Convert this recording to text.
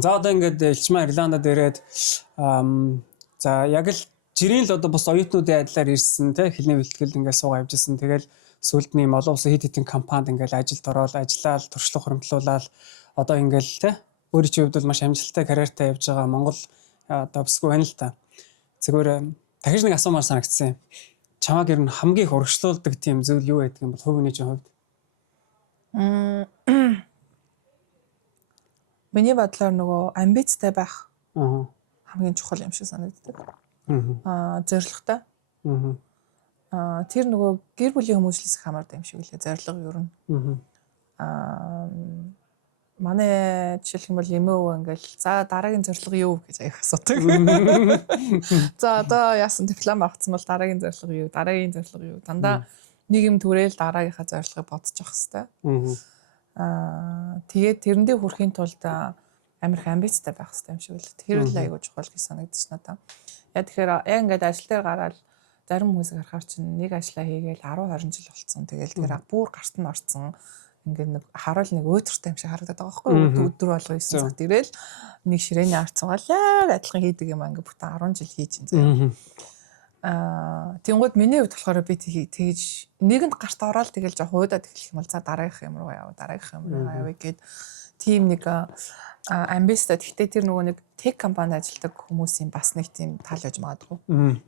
За одоо ингээд элчмаа Ирландад ирээд за яг л жирийн л одоо бус оюутнуудын адилаар ирсэн те хэлний бэлтгэл ингээд суугаа явжсэн. Тэгэл сүүлд нь олон улсын хэд хэдэн компанид ингээд ажилд ороод ажиллаад туршлага хуримтлуулаад одоо ингээд те өөрийн чинь хувьд бол маш амжилттай карьертай явж байгаа Монгол одоо бүсгүй байна л та. Зүгээр дахиж нэг асуумаар санагдсан юм. Чамайг ер нь хамгийн их урагшлуулдаг тийм зүйл юу байдаг юм бол хувийн чинь хувьд? Миний бодлоор нөгөө амбицтай байх хамгийн чухал юм шиг санагддаг. Зорилготой. Тэр нөгөө гэр бүлийн хүмүүжлээс хамаардаг юм шиг үлээ. Зорилго ер нь. Манай жишээлх юм бол эмээ өвөө ингээл за дараагийн зорилго юу гэж аяг асуудаг. За одоо яасан диплом авцсан бол дараагийн зорилго юу? Дараагийн зорилго юу? Дандаа нэг юм түрээл дараагийнхаа зорилгыг бодчих хэвээр. Тэгээд тэрэндээ хүрэхийн тулд амар их амбицтай байх хэрэгтэй юм шиг үлээ. Тэр л айгуу чухал гэж санагдаж надаа. Яа тэгэхээр яг ингээд ажил дээр гараад зарим хүмүүсийг харахаар чинь нэг ажлаа хийгээл 10 20 жил болцсон. Тэгээл тэр бүр гарт нь орсон. Ингээд нэг харуул нэг өөдртэй юм шиг харагдаад байгаа байхгүй юу? Өдөр болго 9 цагт ирээл нэг ширээний ард цугаал яг адилхан хийдэг юм ингээд бүтэн 10 жил хийж энэ. Тэнгууд миний хувьд болохоор би тэгж нэгэнд гарт ороод тэгэл жоо хуудаад эхлэх юм бол за дараагийнх юм руу яваа, дараагийнх юм руу яваа гэд тийм нэг амбицтай. Гэхдээ тэр нөгөө нэг тех компанид ажилладаг хүмүүсийн бас нэг тийм тал байж магадгүй.